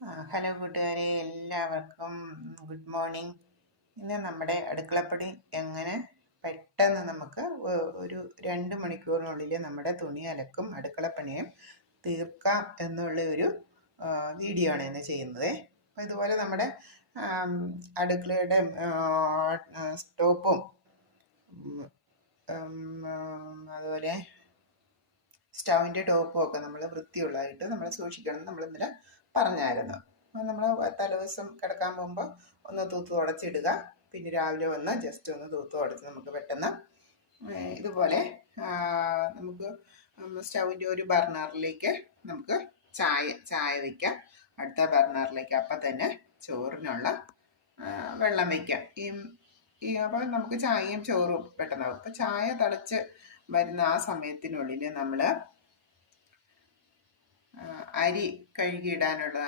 Hello കൂട്ടുകാരെ, എല്ലാവർക്കും good morning. ഇന്ന് നമ്മുടെ അടുക്കളപ്പണി എങ്ങനെ പെട്ടെന്ന് നമുക്ക് ഒരു 2 മണിക്കൂറിനുള്ളിൽ നമ്മുടെ തുണി അലക്കും അടുക്കളപ്പണിയും തീർക്കാം എന്നുള്ള ഒരു വീഡിയോ ആണ് ഇന്ന് ചെയ്യുന്നത്. അപ്പോൾ ഇതുപോലെ നമ്മുടെ അടുക്കളയുടെ സ്റ്റോപ്പും അതുപോലെ സ്റ്റൗവിൻ്റെ ടോപ്പും ഒക്കെ നമ്മൾ വൃത്തിയുള്ളതായിട്ട് നമ്മൾ സൂക്ഷിക്കണം നമ്മൾ ഇന്നലെ പറഞ്ഞായിരുന്നു. നമ്മൾ തലേദിവസം കിടക്കാൻ പോകുമ്പോൾ ഒന്ന് തൂത്ത് തുടച്ചിടുക, പിന്നെ രാവിലെ വന്ന് ജസ്റ്റ് ഒന്ന് തൂത്ത് തുടച്ച് നമുക്ക് പെട്ടെന്ന് ഇതുപോലെ നമുക്ക് സ്റ്റൗവിൻ്റെ ഒരു ബർണറിലേക്ക് നമുക്ക് ചായ വയ്ക്കാം. അടുത്ത ബർണറിലേക്ക് അപ്പം തന്നെ ചോറിനുള്ള വെള്ളം വയ്ക്കാം. അപ്പോൾ നമുക്ക് ചായയും ചോറും പെട്ടെന്നാവും. അപ്പോൾ ചായ തിളച്ച് വരുന്ന ആ സമയത്തിനുള്ളിൽ നമ്മൾ അരി കഴുകിയിടാനുള്ളത്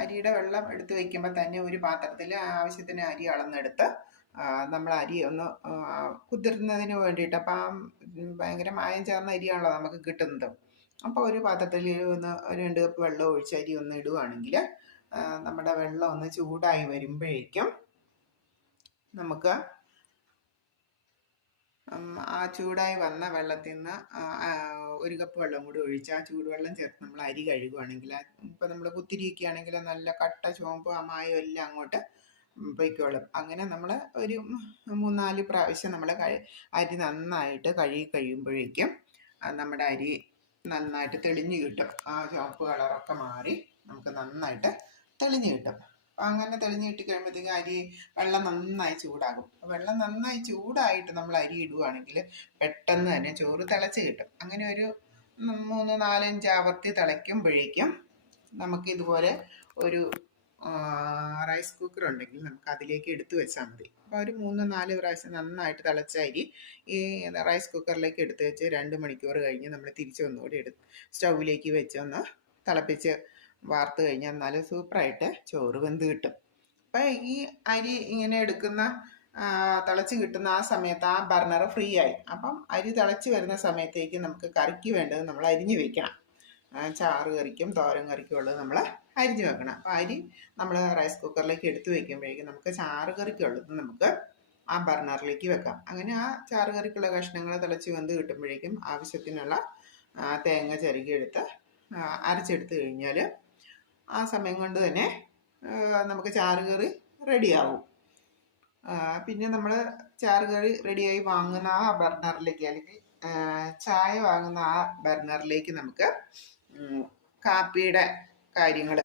അരിയുടെ വെള്ളം എടുത്ത് വയ്ക്കുമ്പോൾ തന്നെ ഒരു പാത്രത്തിൽ ആവശ്യത്തിന് അരി അളന്നെടുത്ത് നമ്മൾ അരി ഒന്ന് കുതിർന്നതിന് വേണ്ടിയിട്ട്, അപ്പം ഭയങ്കര മായം ചേർന്ന അരിയാണല്ലോ നമുക്ക് കിട്ടുന്നത്. അപ്പോൾ ഒരു പാത്രത്തിൽ ഒന്ന് 2 കപ്പ് വെള്ളം ഒഴിച്ച് അരി ഒന്ന് ഇടുകയാണെങ്കിൽ നമ്മുടെ വെള്ളം ഒന്ന് ചൂടായി വരുമ്പോഴേക്കും നമുക്ക് ആ ചൂടായി വന്ന വെള്ളത്തിൽ നിന്ന് 1 കപ്പ് വെള്ളം കൂടി ഒഴിച്ച് ആ ചൂടുവെള്ളം ചേർത്ത് നമ്മൾ അരി കഴുകുകയാണെങ്കിൽ, ഇപ്പം നമ്മൾ കുത്തിരിയൊക്കെ ആണെങ്കിൽ നല്ല കട്ട ചുവപ്പ് മായം എല്ലാം അങ്ങോട്ട് പൊയ്ക്കോളും. അങ്ങനെ നമ്മൾ ഒരു 3-4 പ്രാവശ്യം നമ്മൾ അരി നന്നായിട്ട് കഴുകി കഴിയുമ്പോഴേക്കും നമ്മുടെ അരി നന്നായിട്ട് തെളിഞ്ഞ് കിട്ടും. ആ ചുവപ്പ് കളറൊക്കെ മാറി നമുക്ക് നന്നായിട്ട് തെളിഞ്ഞ് കിട്ടും. അങ്ങനെ തെളിഞ്ഞ് കിട്ടി കഴിയുമ്പോഴത്തേക്കും വെള്ളം നന്നായി ചൂടാകും. വെള്ളം നന്നായി ചൂടായിട്ട് നമ്മൾ അരി ഇടുകയാണെങ്കിൽ പെട്ടെന്ന് തന്നെ ചോറ് തിളച്ച് കിട്ടും. അങ്ങനെ ഒരു 3-4-5 ആവർത്തി തിളയ്ക്കുമ്പോഴേക്കും നമുക്കിതുപോലെ ഒരു റൈസ് കുക്കർ ഉണ്ടെങ്കിൽ നമുക്ക് അതിലേക്ക് എടുത്തു വെച്ചാൽ മതി. അപ്പോൾ ഒരു 3-4 പ്രാവശ്യം നന്നായിട്ട് തിളച്ച അരി ഈ റൈസ് കുക്കറിലേക്ക് എടുത്ത് വെച്ച് 2 മണിക്കൂർ കഴിഞ്ഞ് നമ്മൾ തിരിച്ചൊന്നുകൂടി സ്റ്റൗവിലേക്ക് വെച്ച് ഒന്ന് തിളപ്പിച്ച് വാർത്ത് കഴിഞ്ഞാൽ നല്ല സൂപ്പറായിട്ട് ചോറ് വെന്ത് കിട്ടും. അപ്പം ഈ അരി ഇങ്ങനെ എടുക്കുന്ന തിളച്ച് കിട്ടുന്ന ആ സമയത്ത് ആ ബർണർ ഫ്രീ ആയി. അപ്പം അരി തിളച്ച് വരുന്ന സമയത്തേക്ക് നമുക്ക് കറിക്ക് വേണ്ടത് നമ്മൾ അരിഞ്ഞ് വെക്കണം. ചാറ് കറിക്കും തോരൻ കറിക്കും ഉള്ളത് നമ്മൾ അരിഞ്ഞ് വെക്കണം. അപ്പോൾ അരി നമ്മൾ റൈസ് കുക്കറിലേക്ക് എടുത്ത് വയ്ക്കുമ്പോഴേക്കും നമുക്ക് ചാറ് കറിക്കുള്ളത് നമുക്ക് ആ ബർണറിലേക്ക് വെക്കാം. അങ്ങനെ ആ ചാറ് കറിക്കുള്ള കഷ്ണങ്ങൾ തിളച്ച് വെന്ത് കിട്ടുമ്പോഴേക്കും ആവശ്യത്തിനുള്ള തേങ്ങ ചിരകിയെടുത്ത് അരച്ചെടുത്ത് കഴിഞ്ഞാൽ ആ സമയം കൊണ്ട് തന്നെ നമുക്ക് ചാറുകറി റെഡിയാവും. പിന്നെ നമ്മൾ ചാറുകറി റെഡിയായി വാങ്ങുന്ന ആ ബർണറിലേക്ക്, അല്ലെങ്കിൽ ചായ വാങ്ങുന്ന ആ ബർണറിലേക്ക് നമുക്ക് കാപ്പിയുടെ കാര്യങ്ങൾ